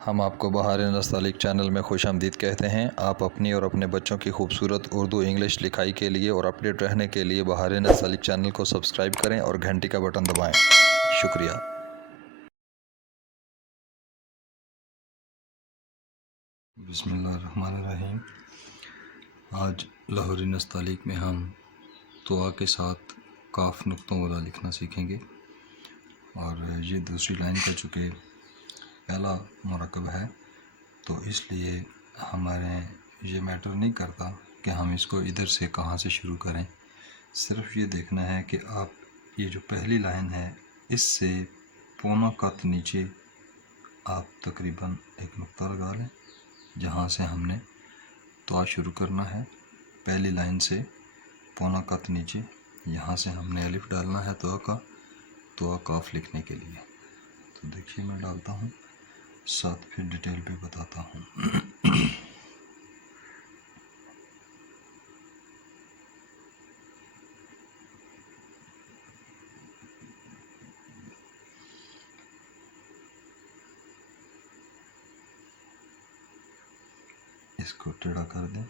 हम आपको बहार नस्तालिक चैनल में खुशामदीद कहते हैं। आप अपनी और अपने बच्चों की खूबसूरत उर्दू इंग्लिश लिखाई के लिए और अपडेट रहने के लिए बहार नस्तालिक चैनल को सब्सक्राइब करें और घंटी का बटन दबाएं। शुक्रिया। बिस्मिल्लाहिर्रहमानिर्रहीम। आज लाहौरी नस्तालिक में हम दुआ के साथ काफ नुक्तों वाला लिखना सीखेंगे और ये दूसरी लाइन का चूँकि पहला मुरक्कब है तो इसलिए हमारे ये मैटर नहीं करता कि हम इसको इधर से कहाँ से शुरू करें। सिर्फ ये देखना है कि आप ये जो पहली लाइन है इससे पौना कत नीचे आप तकरीबन एक नुक्ता लगा लें जहाँ से हमने दुआ शुरू करना है। पहली लाइन से पौना कत नीचे यहाँ से हमने अलिफ डालना है दुआ काफ लिखने के लिए। तो देखिए मैं डालता हूँ, साथ फिर डिटेल पे बताता हूँ। इसको टेढ़ा कर दें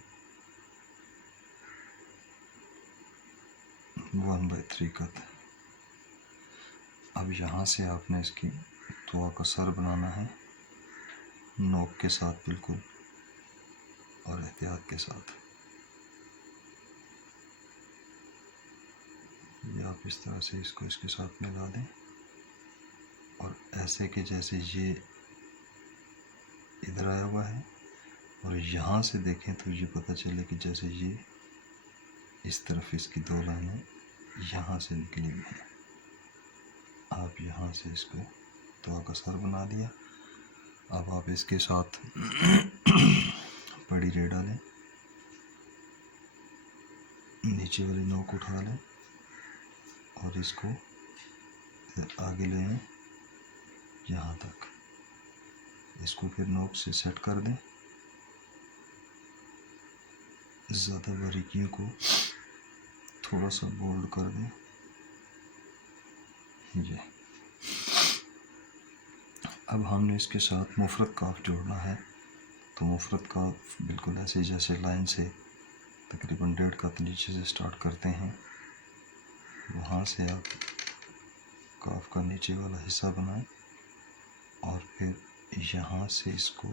1/3 कत। अब यहाँ से आपने इसकी दुआ का सर बनाना है नोक के साथ बिल्कुल और एहतियात के साथ। ये आप इस तरह से इसको इसके साथ मिला दें और ऐसे कि जैसे ये इधर आया हुआ है और यहाँ से देखें तो ये पता चले कि जैसे ये इस तरफ इसकी दो लाइनें यहाँ से निकली हुई हैं। आप यहाँ से इसको दुआ का सर बना दिया। अब आप इसके साथ बड़ी रे डालें, नीचे वाली नोक उठा लें और इसको आगे ले आएं यहाँ तक। इसको फिर नोक से सेट कर दें। ज़्यादा बारीकियों को थोड़ा सा बोल्ड कर दें। ये अब हमने इसके साथ मुफरत काफ जोड़ना है तो मुफरत काफ बिल्कुल ऐसे जैसे लाइन से तकरीबन 1.5 कत नीचे से स्टार्ट करते हैं वहाँ से आप काफ का नीचे वाला हिस्सा बनाएं और फिर यहाँ से इसको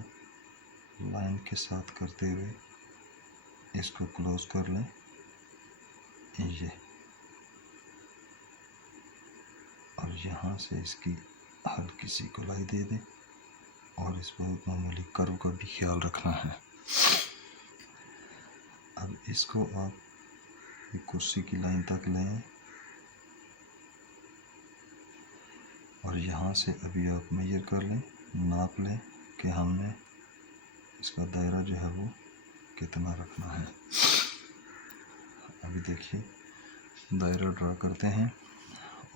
लाइन के साथ करते हुए इसको क्लोज कर लें। ये और यहाँ से इसकी हल्की सी गोलाई दे दें और इस बहुत मामूली कर्व का भी ख्याल रखना है। अब इसको आप एक कुर्सी की लाइन तक लें और यहाँ से अभी आप मेजर कर लें, नाप लें कि हमने इसका दायरा जो है वो कितना रखना है। अभी देखिए दायरा ड्रा करते हैं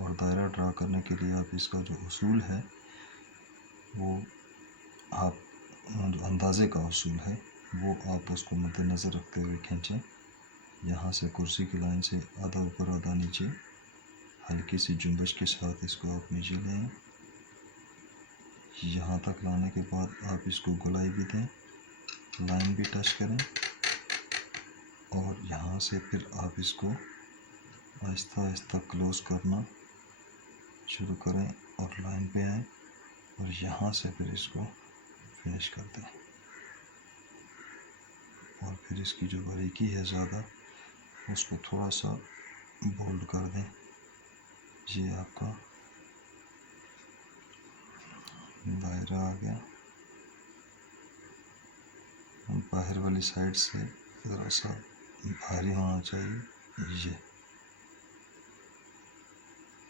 और दायरा ड्रा करने के लिए आप इसका जो उसूल है वो आप जो अंदाज़े का उसूल है वो आप उसको मद्देनज़र रखते हुए खींचें। यहाँ से कुर्सी की लाइन से आधा ऊपर आधा नीचे हल्की सी जुम्बश के साथ इसको आप नीचे लें। यहाँ तक लाने के बाद आप इसको गोलाई भी दें, लाइन भी टच करें और यहाँ से फिर आप इसको आहिस्ता आहिस्ता क्लोज करना शुरू करें और लाइन पे आए और यहाँ से फिर इसको फिनिश कर दें। और फिर इसकी जो बारीकी है ज़्यादा उसको थोड़ा सा बोल्ड कर दें। ये आपका दायरा आ गया। बाहर वाली साइड से ज़रा सा भारी होना चाहिए। ये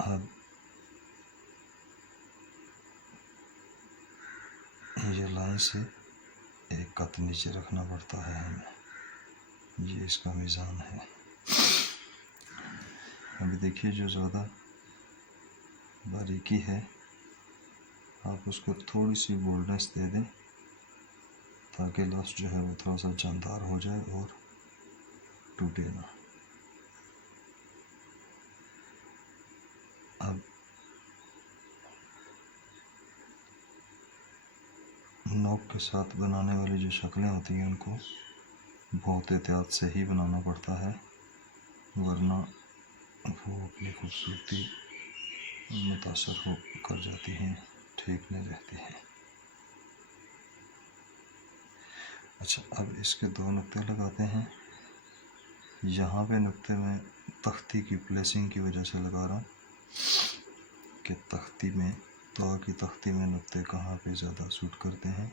अब ये लाइन से एक कत नीचे रखना पड़ता है हमें, ये इसका मीज़ान है। अभी देखिए जो ज़्यादा बारीकी है आप उसको थोड़ी सी बोल्डनेस दे दें ताकि लफ्ज़ जो है वो थोड़ा सा जानदार हो जाए और टूटे ना। अब नोक के साथ बनाने वाली जो शक्लें होती हैं उनको बहुत एहतियात से ही बनाना पड़ता है, वरना वो अपनी खूबसूरती मुतासर हो कर जाती हैं, ठीक नहीं रहती हैं। अच्छा, अब इसके 2 नुक्ते लगाते हैं। यहाँ पे नुक्ते में तख्ती की प्लेसिंग की वजह से लगा रहा हूँ कि तख्ती में तवा की तख्ती में नुक्ते कहाँ पे ज़्यादा सूट करते हैं,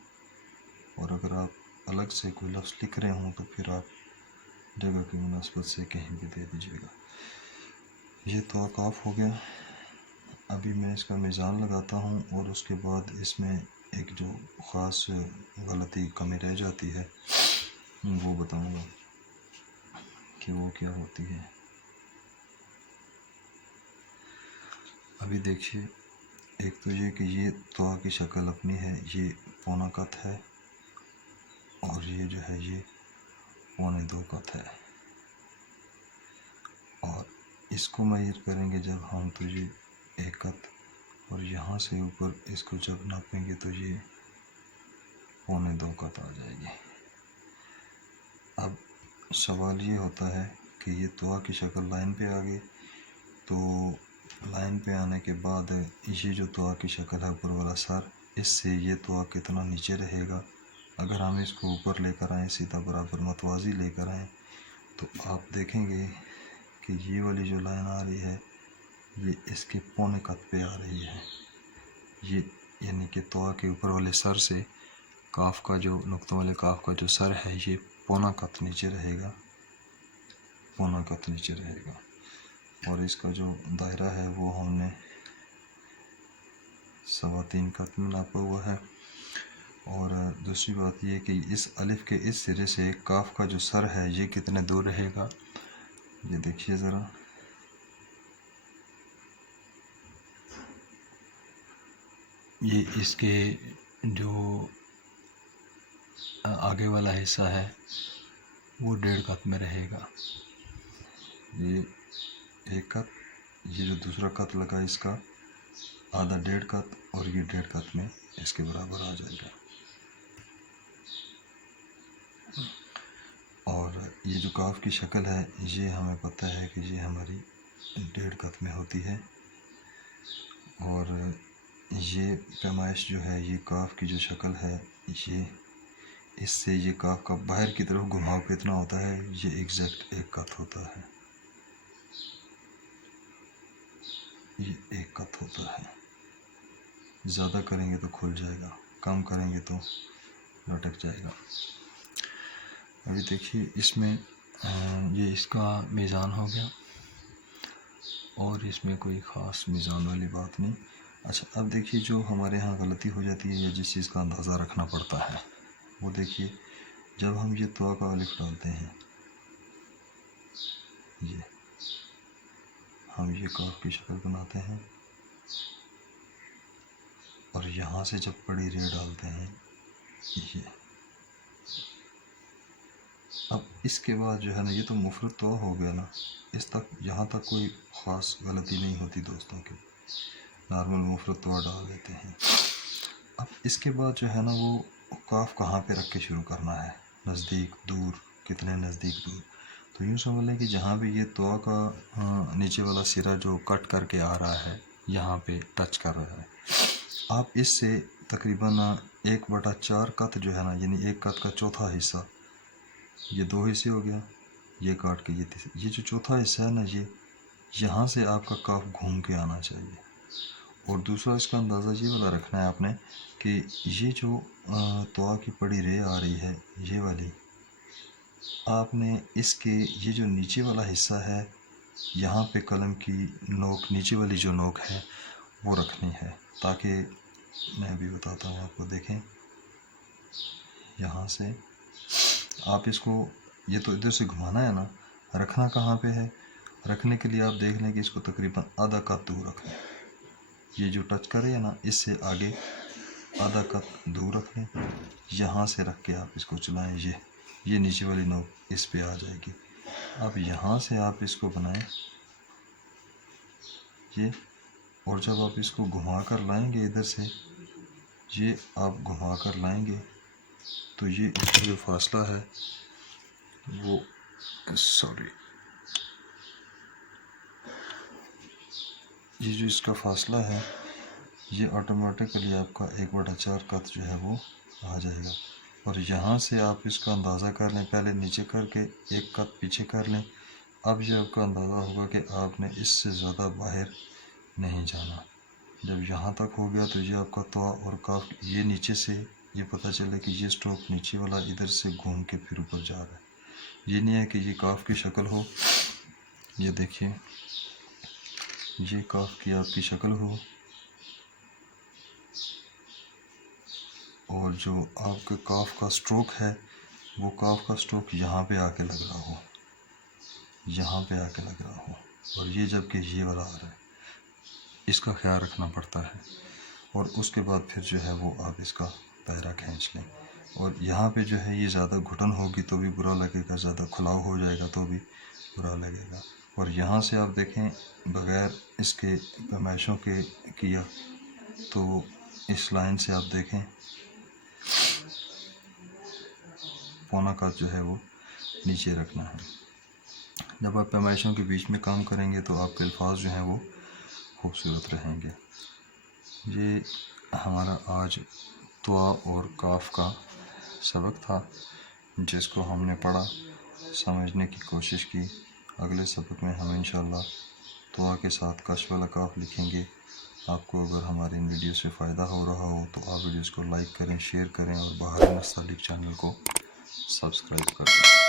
और अगर आप अलग से कोई लफ्ज़ लिख रहे हों तो फिर आप जगह की मुनासबत से कहीं भी दे दीजिएगा। ये तवा काफ हो गया। अभी मैं इसका मीज़ान लगाता हूँ और उसके बाद इसमें एक जो ख़ास गलती कमी रह जाती है वो बताऊँगा कि वो क्या होती है। अभी देखिए, एक तो ये कि ये तवा की शक्ल अपनी है, ये पौना कत है, और ये जो है ये 1.25 कत है। और इसको मेजर करेंगे जब हम तो ये 1 कत, और यहाँ से ऊपर इसको जब नापेंगे तो ये 1.25 कत आ जाएगी। अब सवाल ये होता है कि ये तवा की शक्ल लाइन पे आ गई, तो लाइन पे आने के बाद ये जो तवा की शक्ल है ऊपर वाला सर, इससे ये तवा कितना नीचे रहेगा। अगर हम इसको ऊपर लेकर आएँ, सीधा बराबर मतवाजी लेकर आएँ, तो आप देखेंगे कि ये वाली जो लाइन आ रही है ये इसके पौने कत पे आ रही है। ये यानी कि तवा के ऊपर वाले सर से काफ का जो नुक्तों वाले काफ का जो सर है ये पौना कत नीचे रहेगा, पौना कत नीचे रहेगा। और इसका जो दायरा है वो हमने 3.25 कत में नापा हुआ है। और दूसरी बात ये कि इस अलिफ के इस सिरे से काफ का जो सर है ये कितने दूर रहेगा, ये देखिए ज़रा। ये इसके जो आगे वाला हिस्सा है वो 1.5 कत में रहेगा। ये 1 कत, ये जो दूसरा कत लगा इसका आधा 1.5 कत, और ये 1.5 कत में इसके बराबर आ जाएगा। और ये जो काफ की शक्ल है ये हमें पता है कि ये हमारी 1.5 कत में होती है। और ये पैमाइश जो है, ये काफ की जो शक्ल है, ये इससे ये काफ का बाहर की तरफ घुमाव कितना होता है, ये एग्जैक्ट 1 कत होता है। ये 1 कत होता है। ज़्यादा करेंगे तो खुल जाएगा, कम करेंगे तो लटक जाएगा। अभी देखिए इसमें ये इसका मीज़ान हो गया, और इसमें कोई ख़ास मीज़ान वाली बात नहीं। अच्छा, अब देखिए जो हमारे यहाँ गलती हो जाती है या जिस चीज़ का अंदाज़ा रखना पड़ता है वो देखिए, जब हम ये तवा का अलिफ डालते हैं, ये हम ये काफ की शक्ल बनाते हैं, और यहाँ से जब बड़ी रे डालते हैं ये, अब इसके बाद जो है ना, ये तो मुफरत तवा हो गया ना, इस तक यहाँ तक कोई ख़ास गलती नहीं होती दोस्तों की, नॉर्मल मुफरत तवा डाल देते हैं। अब इसके बाद जो है ना वो काफ कहाँ पे रख के शुरू करना है, नज़दीक दूर, कितने नज़दीक दूर। तो यूँ समझ लें कि जहाँ भी ये तवा का नीचे वाला सिरा जो कट करके आ रहा है यहाँ पे टच कर रहा है, आप इससे तकरीबन 1/4 कत जो है ना, यानी 1 कत का चौथा हिस्सा, ये 2 हिस्से हो गया, ये काट के ये जो चौथा हिस्सा है ना, ये यहाँ से आपका काफ घूम के आना चाहिए। और दूसरा इसका अंदाज़ा ये वाला रखना है आपने कि ये जो तवा की पड़ी रे आ रही है ये वाली, आपने इसके ये जो नीचे वाला हिस्सा है यहाँ पे कलम की नोक, नीचे वाली जो नोक है वो रखनी है, ताकि मैं अभी बताता हूँ आपको। देखें यहाँ से आप इसको, ये तो इधर से घुमाना है ना, रखना कहाँ पे है, रखने के लिए आप देख लें कि इसको तकरीबन आधा कत दूर रखें। ये जो टच करे है ना, इससे आगे आधा कत दूर रखें, यहाँ से रख के आप इसको चलाएं, ये नीचे वाली नोक इस पे आ जाएगी। अब यहाँ से आप इसको बनाएं ये, और जब आप इसको घुमा कर लाएंगे इधर से, ये आप घुमा कर लाएंगे तो ये इसका जो फासला है वो ये जो इसका फासला है ये ऑटोमेटिकली आपका 1/4 कत जो है वो आ जाएगा। और यहाँ से आप इसका अंदाज़ा कर लें, पहले नीचे करके 1 कत पीछे कर लें। अब ये आपका अंदाज़ा होगा कि आपने इससे ज़्यादा बाहर नहीं जाना। जब यहाँ तक हो गया तो ये आपका तवा और काफ ये नीचे से ये पता चले कि ये स्ट्रोक नीचे वाला इधर से घूम के फिर ऊपर जा रहा है। ये नहीं है कि ये काफ की शक्ल हो, ये देखिए ये काफ की आपकी शक्ल हो और जो आपके काफ का स्ट्रोक है वो काफ का स्ट्रोक यहाँ पे आके लग रहा हो, यहाँ पे आके लग रहा हो। और ये जबकि ये वाला आ रहा है, इसका ख्याल रखना पड़ता है। और उसके बाद फिर जो है वो आप इसका दायरा खींच लें। और यहाँ पे जो है ये ज़्यादा घुटन होगी तो भी बुरा लगेगा, ज़्यादा खुलाव हो जाएगा तो भी बुरा लगेगा। और यहाँ से आप देखें बग़ैर इसके पैमाइशों के किया तो इस लाइन से आप देखें पौना का जो है वो नीचे रखना है। जब आप पैमाइशों के बीच में काम करेंगे तो आपके अल्फाज जो हैं वो खूबसूरत रहेंगे। ये हमारा आज तुआ और काफ का सबक था जिसको हमने पढ़ा, समझने की कोशिश की। अगले सबक में हम इंशाल्लाह तुआ के साथ कश वाला काफ लिखेंगे। आपको अगर हमारी इन वीडियो से फ़ायदा हो रहा हो तो आप वीडियोज़ को लाइक करें, शेयर करें और बहार नस्तालिक चैनल को सब्सक्राइब कर दें।